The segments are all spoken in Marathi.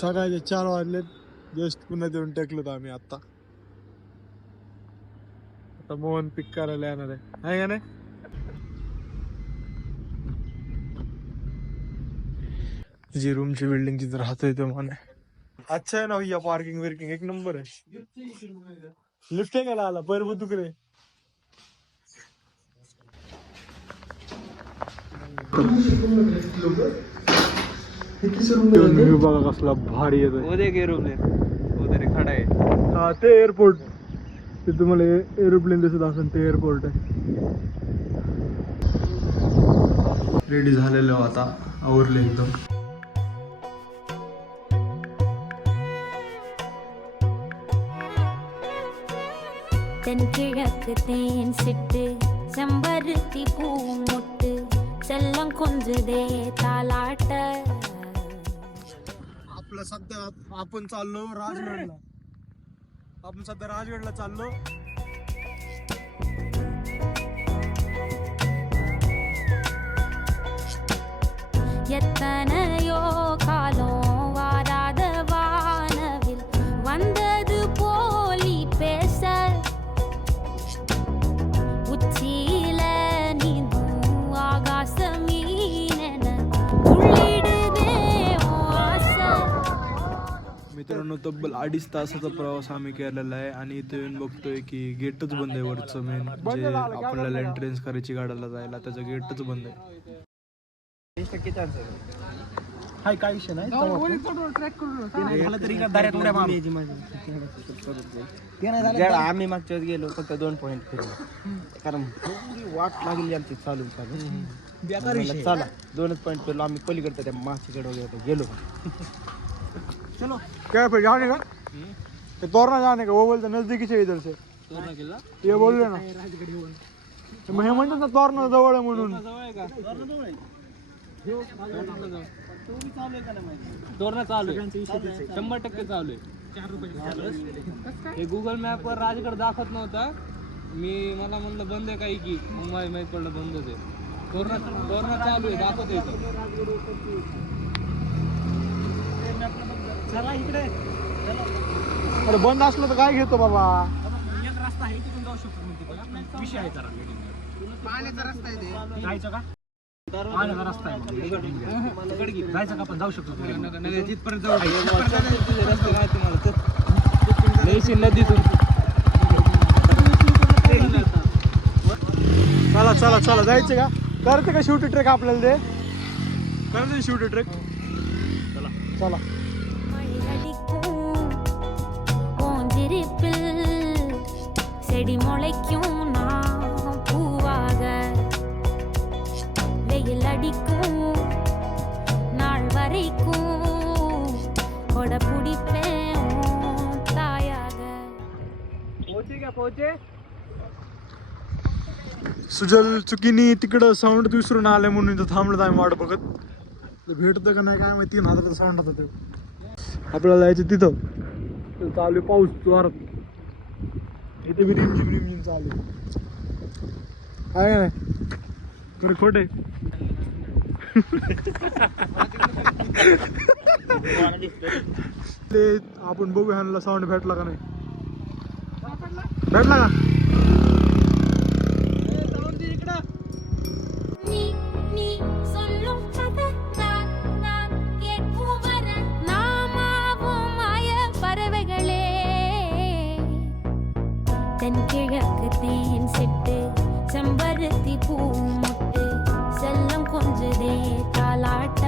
सकाळचे 4 वाजले. जस्ट पुन्हा देऊन टेकलो आम्ही आता मोहन पिक करायला येणार आहे का नाही. जी रूमची बिल्डिंग जिथे राहतोय तो मन अच्छा आहे ना भैया. पार्किंग विर्किंग एक नंबर आहे. लिफ्ट आहे का आला पैर बुतुकडे. बघा कसला भारी येतोय. खडा आहे. हा ते एअरपोर्ट. ते तुम्हाला एरोप्लेन दिसत असेल ते एअरपोर्ट आहे. रेडी झालेलो आता. आवरले एकदम. தென்கிழக்கு தேன் சிட்டு செம்பருத்தி பூ முட்டு செல்லம் கொஞ்சுதே தாலாட்ட. आपलं सध्या आपण चाललो राजगडला. आपण सध्या राजगडला चाललो. எத்தனையோ காலம் வாராத வானவில் வந்தது போலி பேச உச்சியில நீந்தும் ஆகாச மீனென துள்ளிடுதே ஆசை. मित्रांनो तब्बल 2.5 तासाचा प्रवास आम्ही केलेला आहे आणि इथे येऊन बघतोय की गेटच बंद आहे. वरचं मेन जे आपल्याला एंट्रन्स करायची गाड्याला जायला त्याचं गेटच बंद आहे. काय विषय नाही. आम्ही मागच्या वेळेस गेलो फक्त 2 पॉइंट फिरलो कारण वाट लागली आमची चालू चला 2च पॉइंट फिरलो आम्ही. पलीकडे त्या माचीकडे वगैरे गेलो. चलो क्या फिर जाने का तो तोरना जाने का. वो बोलते नजदीकी से इधर से तोरणा किल्ला ये बोलले ना. मग हे म्हणतात ना तोरणा जवळ आहे म्हणून. तोरणा चालू आहे 100% चालू आहे. 4 रुपये हे गुगल मॅप वर राजगड दाखवत नव्हता. मला म्हणलं बंद आहे काही की मुंबई माहीत पडलं बंदच आहे. तोरणा चालू आहे दाखवत येतं. चला इकडे. अरे बंद असलं तर काय घेतो बाबा. एक रस्ता आहे तिथून जाऊ शकतो. विषय आहे जरा पाण्याचा रस्ता आहे. जायचं का. पाण्याचा रस्ता आहे जायचं का आपण जाऊ शकतो. तिथपर्यंत जाऊ नदीतून. चला चला चला जायचं का. करते का शेवटी ट्रेक आपल्याला ते. करते शेवटी ट्रेक. चला चला. செடி முளைக்கும் நான் பூவாக வெயில் அடிக்கும் நாள் வரைக்கும் கொடை பிடிப்பேன் தாயாக. पोहोचे सुजल चुकीनी तिकडं साऊंड विसरून आले म्हणून इथं थांबलं आम्ही वाट बघत. भेटतं का नाही काय माहिती. 3,000 साऊंड होता ते. आपल्याला जायचं तिथं. चालू पाऊस जोरात. इथे बी रिमझिम चालू आहे का नाही. खरं खोटे. ते आपण बघू ह्यांना साऊंड भेटला का नाही. भेटला का. தென்கிழக்கு தேன் சிட்டு செம்பருத்தி பூ முட்டு செல்லம் கொஞ்சுதே தாலாட்ட.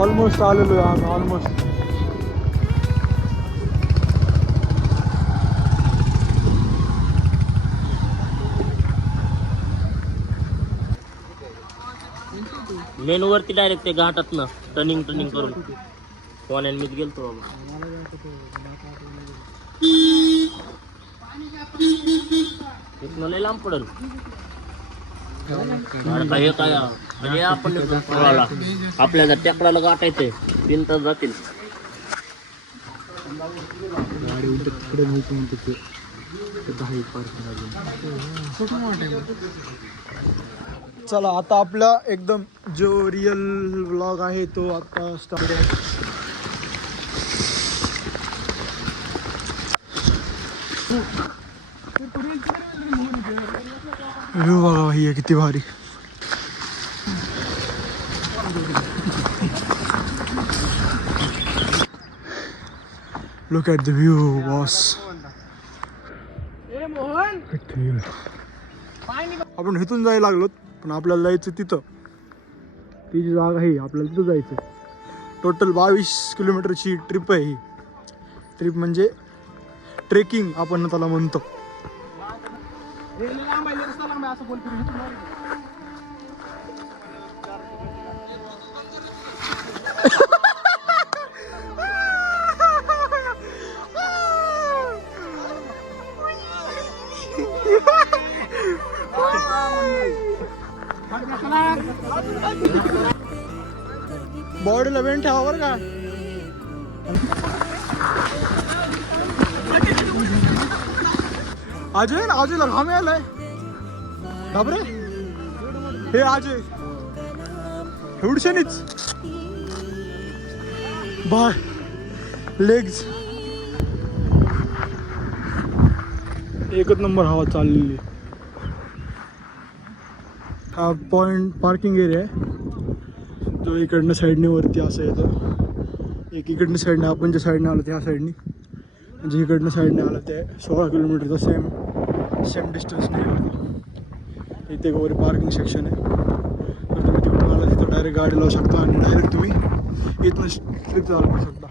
ऑलमोस्ट आलेलो आहे आम्ही. ऑलमोस्ट मेन वरती डायरेक्ट ते घाटातनं टर्निंग करून कोण्यान मीच गेलतो बाबा. इथनं लय लांब पडल. अरे काय काय म्हणजे आपण पळाला. आपल्याला टेकडाला गाठायचंय 3 तास जातील. गाडी उलट तिकडे मिळतो म्हणतो ते चला आता आपला एकदम जो रिअल व्लॉग आहे तो आता स्टार्ट आहे. व्ह्यू बघा ही किती भारी. Look at the view, boss. आपण इथून जायला लागलो पण आपल्याला जायचं तिथं. ती जी जागा आहे आपल्याला तिथं जायचं. टोटल 22 किलोमीटरची ट्रिप आहे ही. ट्रिप म्हणजे ट्रेकिंग आपण त्याला म्हणतो. बॉडीला वेन ठेवा बरं का. अजय ना अजयला घाम यायलाय. घाबरे हे अजय एवढशेनीच बाय लेग्स. एकच नंबर हवा चाललेली. हा पॉइंट पार्किंग एरिया आहे जो इकडनं साईडने वरती असं येतं. एक इकडनं साईडने आपण ज्या साईडने आलो त्या साईडने म्हणजे इकडनं साईडने आलं ते 16 किलोमीटरचं सेम डिस्टन्सने. इथे वरी पार्किंग सेक्शन आहे. तर तुम्ही तिकडून आला तिथं डायरेक्ट गाडी लावू शकता आणि डायरेक्ट तुम्ही इथनं स्ट्रीट चालू करू शकता.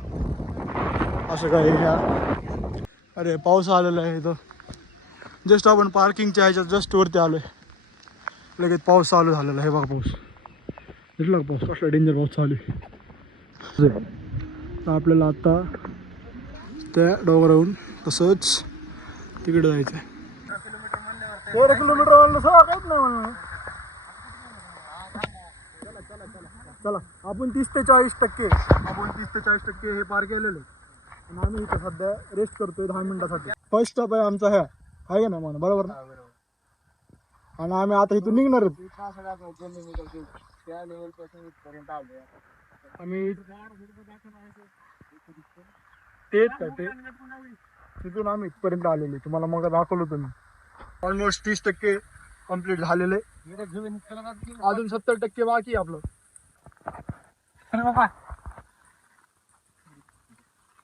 असं काय ह्या अरे पाऊस आलेला आहे इथं. जस्ट आपण पार्किंगच्या ह्याच्यात जस्ट वरती आलो आहे. लगेच पाऊस चालू झालेला आहे. बघा पाऊस दिसला का पाऊस कसला डेंजर पाऊस चालू आहे. तर आपल्याला आता त्या डोंगरावरून तसंच तिकडे जायचं आहे. 13 किलोमीटर म्हणलं सगळं काहीच नाही म्हणलं. चला आपण 30 ते 40% हे पार केलेलं आहे आणि आम्ही इथं सध्या रेस्ट करतोय 10 मिनिटासाठी. फर्स्ट स्टॉप आहे आमचा ह्या आहे का ना म्हणा बरोबर ना. आणि आम्ही आता इथून निघणार आम्ही तेच काय ते तिथून आम्ही इथपर्यंत आलेले. तुम्हाला मग दाखवलं होतं मी. ऑलमोस्ट 30% कम्प्लीट झालेलं आहे. अजून 70% बाकी आहे आपलं.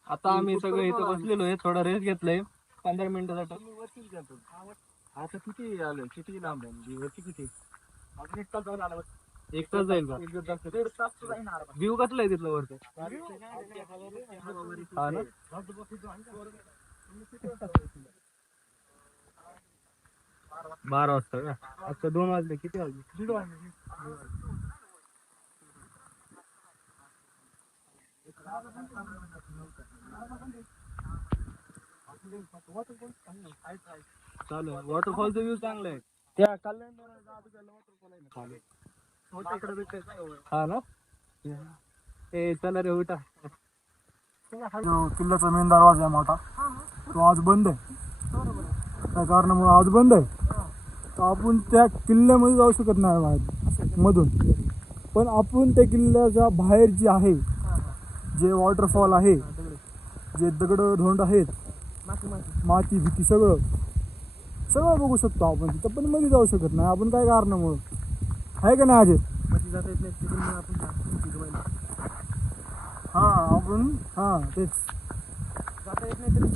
आता आम्ही सगळं इथं बसलेलो आहे. थोडा रेस्ट घेतलाय 15 मिनिटासाठी. आता किती आलं किती लांब आहे किती अजून 1 तास जाऊन आला. 1 तास जाईल का. 1.5 तास जाणार. व्ह्यू कसला आहे तिथलं वरती. हा ना 12 वाजता का. आता 2 वाजले. किती वाजले. 1:30 वाजले. चालू आहे. वॉटरफॉलचा व्ह्यू चांगला आहे. त्या कल्याण हा ना ए चला रे उठा. किल्ल्याचा मेन दरवाजा आहे मोठा तो आज बंद आहे. त्या कारणामुळे आज बंद आहे. तर आपण त्या किल्ल्यामध्ये जाऊ शकत नाही बाहेर मधून. पण आपण त्या किल्ल्याच्या बाहेर जे आहे जे वॉटरफॉल आहे जे दगड धोंड आहेत माती भीती सगळं बघू शकतो आपण. तिथं पण मध्ये जाऊ शकत नाही आपण काय कारणामुळं आहे का नाही अजय. आपण तेच जाता येत नाही तरी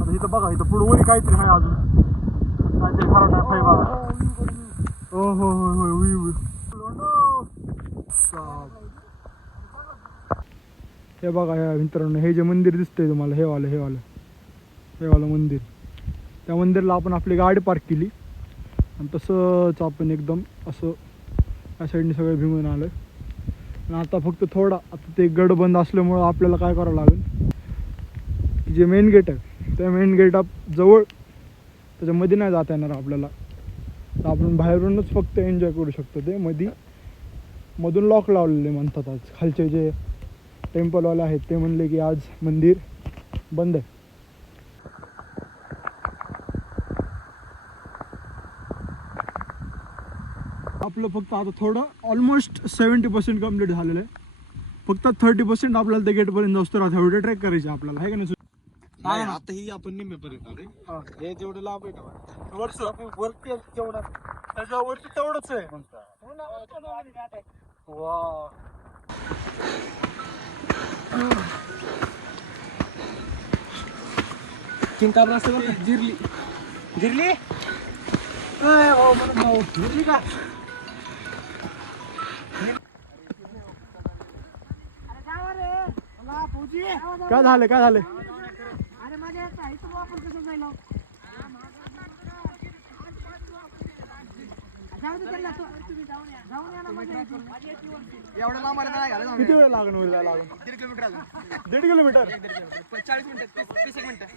आता इथं बघा. इथं पुढे वरी काहीतरी आहे अजून काहीतरी खराब आहे बघा. हो हे बघा ह्या मित्रांनो हे जे मंदिर दिसतंय तुम्हाला हे वालं मंदिर. त्या मंदिरला आपण आपली गाडी पार्क केली आणि तसंच आपण एकदम असं या साईडने सगळं भिंगून आलं आणि आता फक्त थोडा आता ते गड बंद असल्यामुळं आपल्याला काय करावं लागेल जे मेन गेट आहे त्या मेन गेट जवळ त्याच्यामध्ये नाही जाता येणार आपल्याला तर आपण बाहेरूनच फक्त एन्जॉय करू शकतो ते मधून लॉक लावलेले म्हणतात आज खालचे जे टेम्पलवाले आहेत ते म्हणले की आज मंदिर बंद आहे आपलं फक्त आता थोडं ऑलमोस्ट 70% कम्प्लीट झालेलं आहे फक्त 30% आपल्याला त्या गेटपर्यंत जाऊस तर आता एवढे ट्रेक करायचे आपल्याला आहे का नाही नाही, आता ही आपण निम्मेपर्यंत आलोय. हे जेवढं लांब आहे ना वरती तेवढं त्याच्यावरती तेवढंच आहे वा चिंतामणी असं जिरली जिरली जिरली का काय झालं किती वेळ लागणार जायला 1.5 किलोमीटर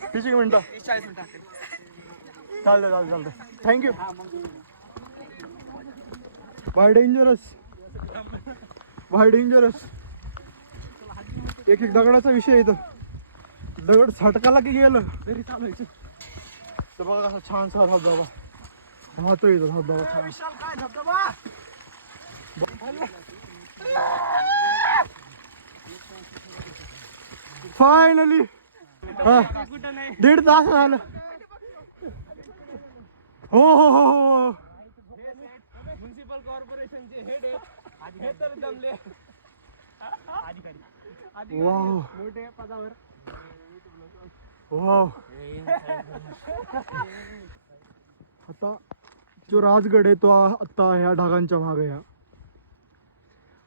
30 मिनिटं चालतं थँक्यू बाय डेंजरस एक दगडाचा विषय येतो दगड सटकाला की गेलं तरी चालायचं तर बघा कसा छानसा धबधबा वाहतो येतो धबधबा फायनली 1.5 तास झालं हो म्युन्सिपल कॉर्पोरेशनचे हेड आहेत हे तर दमले वाव मोठे पदावर वाव आता जो राजगड आहे तो आता ह्या ढगांच्या मागे या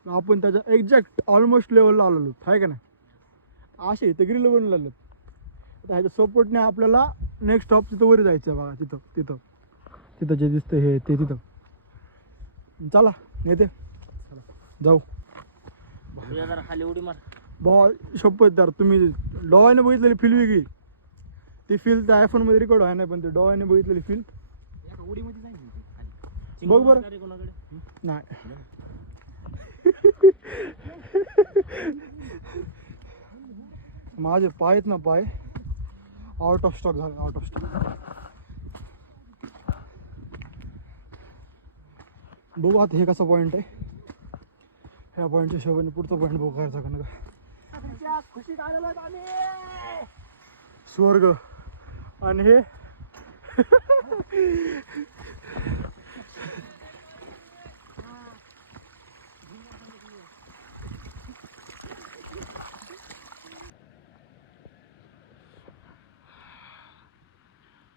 आपण त्याच्या एक्झॅक्ट ऑलमोस्ट लेवलला आलेलो आहे का नाही असे ते ग्रिल बनून आलो आता ह्याच्या सपोर्टने आपल्याला नेक्स्ट स्टॉप तिथं वर जायचं आहे बघा तिथं जे दिसतं हे ते तिथं चला नेते जाऊ जरा खाली उडी मार बॉल शपथ यार तुम्ही डोळ्याने बघितलेली फील वेगळी ती फील त्या आयफोन मध्ये रेकॉर्ड आहे नाही पण ते डोळ्याने बघितलेली फील बघ बरं नाही माझे पाय आहेत ना पाय आउट ऑफ स्टॉक झाले बघू आता हे कसा पॉईंट आहे ह्या पॉईंटच्या हिशोबाने पुढचा पॉईंट बघू करायचा का नका खुशीत आलेलो आम्ही स्वर्ग आणि हे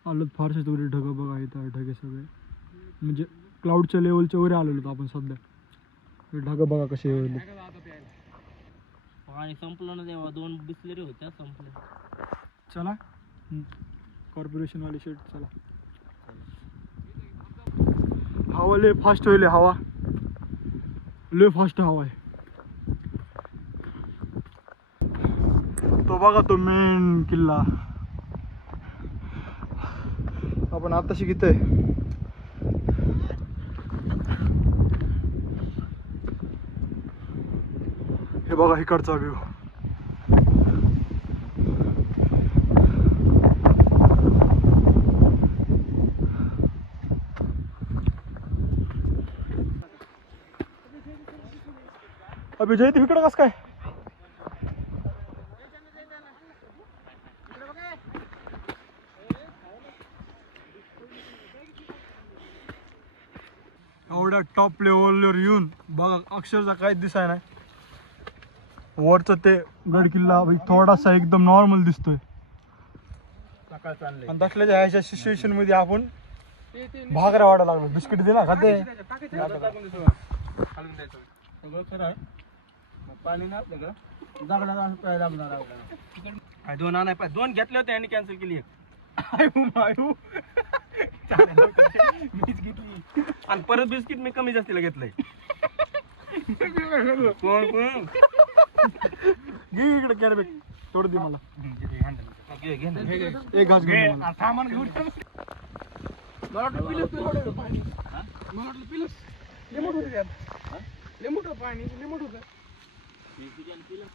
आलोत फारसे वगैरे ढग बघा इथं ढगे सगळे म्हणजे क्लाउडच्या लेवलच्या वर आलेलो आपण सध्या ढग बघा कसे पाणी संपलं ना तेव्हा 2 बिसलेरी होत्या संपले चला कॉर्पोरेशन वाली शेट चला हवा लय फास्ट होईल हवा लय फास्ट हवा आहे तो बघा तो मेन किल्ला आपण आताशी किती आहे हे बघा इकडचा व्ह्यू अभि जय तू इकडं कस काय एवढ्या टॉप लेवलवर येऊन बघा अक्षरशः काहीच दिसाय नाही वरचं ते गड किल्ला थोडासा एकदम नॉर्मल दिसतोय आणि तसल्याच्या ह्याच्या सिच्युएशन मध्ये आपण भाकऱ्या वाढा लागलो बिस्किट दिला खाते दोन आणाय पाहिजे 2 घेतले होते आणि कॅन्सल केली मीच घेतली आणि परत बिस्किट मी कमी जास्तीला घेतलंय घे इकडे कॅरेबॅग थोडं दे मला एक घास घे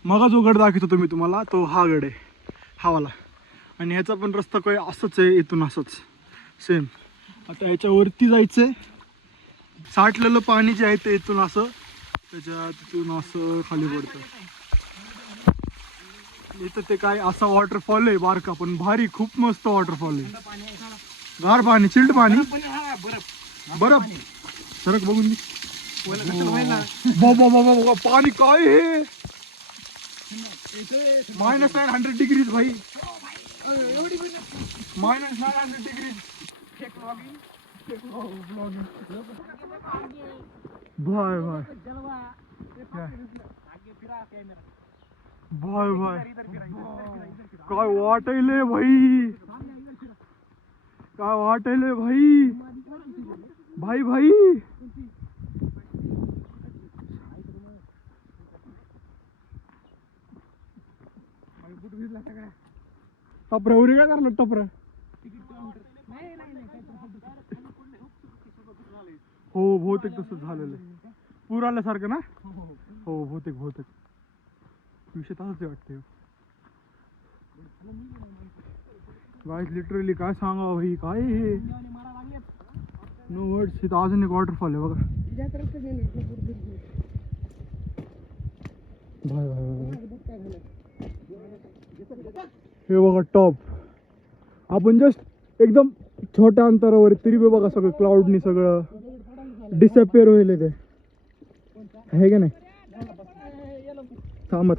मग जो गड दाखवतो तुम्ही तुम्हाला तो हा गड आहे हा वाला आणि ह्याचा पण रस्ता काही असंच आहे इथून असंच सेम आता ह्याच्यावरती जायचंय साठलेलं पाणी जे आहे ते इथून असं त्याच्या तिथून असं खाली पडतं इथं ते काय असा वॉटरफॉल आहे बारका पण भारी खूप मस्त वॉटरफॉल आहे गार पाणी चिल्ड पाणी बरफ सरक बघून दे बाबा पाणी काय हे -900 डिग्रीज भाई -900 डिग्रीज भाई काय वाटायले भाई काय वाटायले भाई टपऱ्या उरी काय करणार टपऱ्या हो बहुतेक तसंच झालेलं आहे पूर आल्यासारखं ना हो बहुतेक विषय तसंच वाटते गाईस लिटरली काय सांगा भाई काय हे नो वर्ड्स इथं अजून एक वॉटरफॉल आहे बघा हे बघा टॉप आपण जस्ट एकदम छोट्या अंतरावर तरी बी बघा सगळं क्लाउडनी सगळं डिसअपिअर होईल ते आहे का नाही थांबा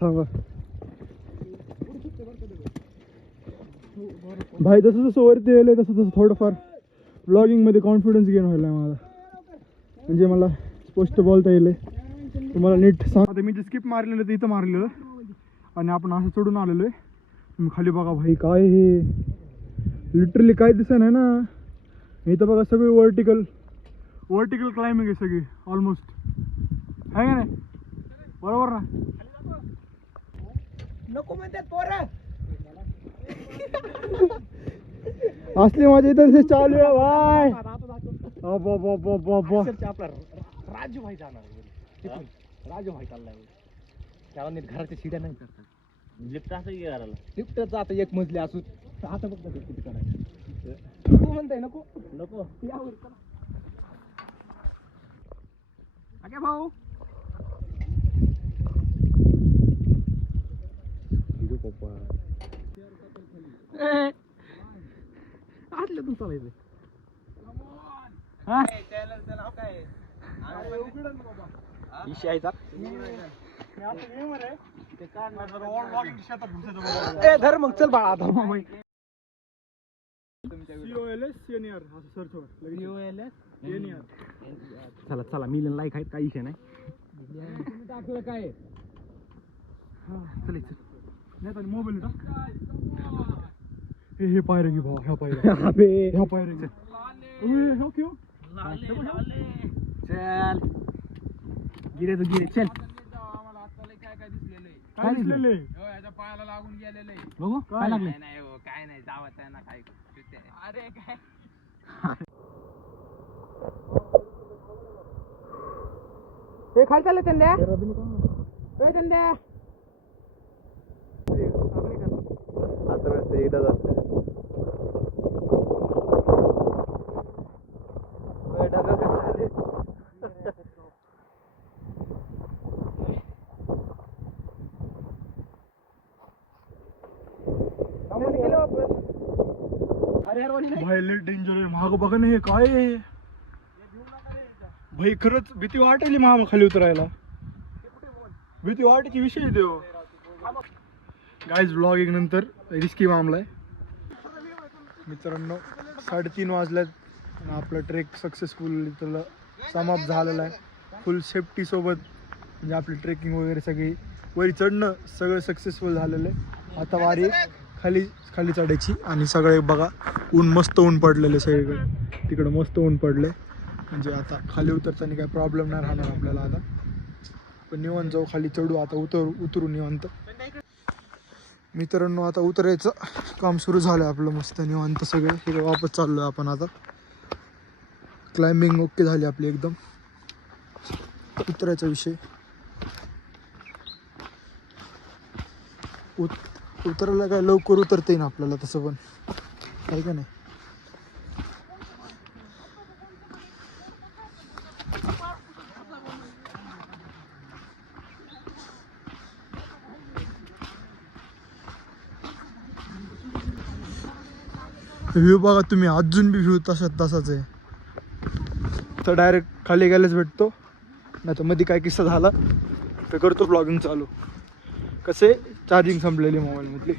भाई जसं वरती येईल तसं थोडंफार ब्लॉगिंगमध्ये कॉन्फिडन्स गेन व्हायला मला म्हणजे मला स्पष्ट बोलता येईल तुम्हाला नीट सांग आता मी जे स्किप मारलेलं ते इथं मारलेलं आणि आपण असं चढून आलेलो आहे तुम्ही खाली बघा भाई काय हे लिटरली काय दिसत नाही ना इथं बघा सगळी वर्टिकल क्लाइम्बिंग आहे सगळी ऑलमोस्ट आहे का नाही बरोबर ना नको म्हणतात पोरं असली माझ्या इथं चालू आहे भाई आपला राजू भाई जाणार राजू भाई चाललाय त्याला नीट घराच्या शिड्या नाही करतात लिफ्ट असं घराला लिफ्टचा आता एक मजली असू आता बघ किती करायचं नको म्हणताय नको यावर चला अगे भाऊ आतल्यातून चालायचं इशे आहे धर मग चल बाळा आता चला मिलियन लाईक आहेत काही इशे नाही काय चलायचं नाही मोबाईल हे पायरे घे भाऊ ह्या पायरे चल गिरे तो गिरे चल काय दिसलेले पायाला लागून गेलेले बघू काय लागले नाही हो काय नाही जावत आहे ना काय अरे काय हे खाली चालले त्यांद्या त्यांद्या आता रस्ते एकदाच असते भाई लय डेंजर आहे महाग बघा ना हे काय आहे भाई खरंच भीती वाटेली मामा खाली उतरायला भीती वाटायची विषय देव गाईज ब्लॉगिंग नंतर रिस्की मामला आहे मित्रांनो 3:30 वाजल्यात आपला ट्रेक सक्सेसफुल इथलं समाप्त झालेला आहे फुल सेफ्टी सोबत म्हणजे आपली ट्रेकिंग वगैरे सगळी वरी चढणं सगळं सक्सेसफुल झालेलं आहे आता वारी खाली चढायची आणि सगळे बघा मस्त ऊन पडलेलं सगळीकडे तिकडं मस्त ऊन पडलं म्हणजे आता खाली उतरताना काही प्रॉब्लेम नाही राहणार आपल्याला आता पण निवांत जाऊ, खाली चढू आता, उतरू निवांत. मित्रांनो आता उतरायचं काम सुरू झालं आपलं मस्त निवांत सगळे. हे वापस चाललोय आपण आता. क्लाइम्बिंग ओके झाली आपली एकदम. उतरायचा विषय. उतरायला काय लवकर उतरता येईन आपल्याला तसं पण, आहे का नाही. व्ह्यू बघा तुम्ही, अजून बी व्ह्यू तसाच आहे. तर डायरेक्ट खाली गेल्याच भेटतो, नाही तर मध्ये काय किस्सा झाला तर करतो ब्लॉगिंग चालू. कसे चार्जिंग संपलेली मोबाईलमधली.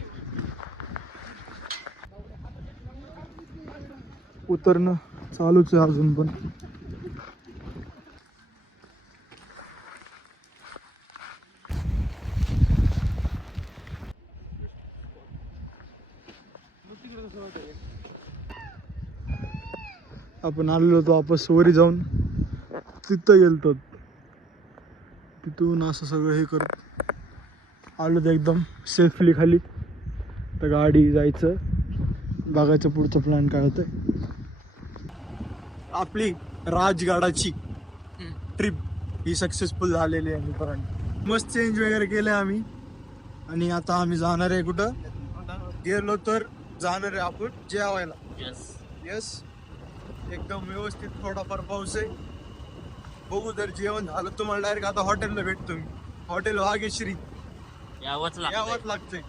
उतरणं चालूच आहे अजून पण. आपण आलेलो होतो वापस वरी जाऊन, तिथं गेलतो. तिथून असं सगळं हे करत आलो तर एकदम सेफली खाली. तर गाडी जायचं, बघायचं पुढचं प्लॅन काय होतं. आपली राजगडाची ट्रिप ही सक्सेसफुल झालेली आहे मित्रांनो. मस्त चेंज वगैरे केलं आम्ही. आणि आता आम्ही जाणार आहे कुठं, गेलो तर जाणार आहे आपण जेवायला. यस एकदम व्यवस्थित. थोडाफार पाऊस आहे, बघू. जर जेवण झालं तुम्हाला डायरेक्ट आता हॉटेलला भेटतो मी. हॉटेल वागेश्री यावंच यावंच लागतंय.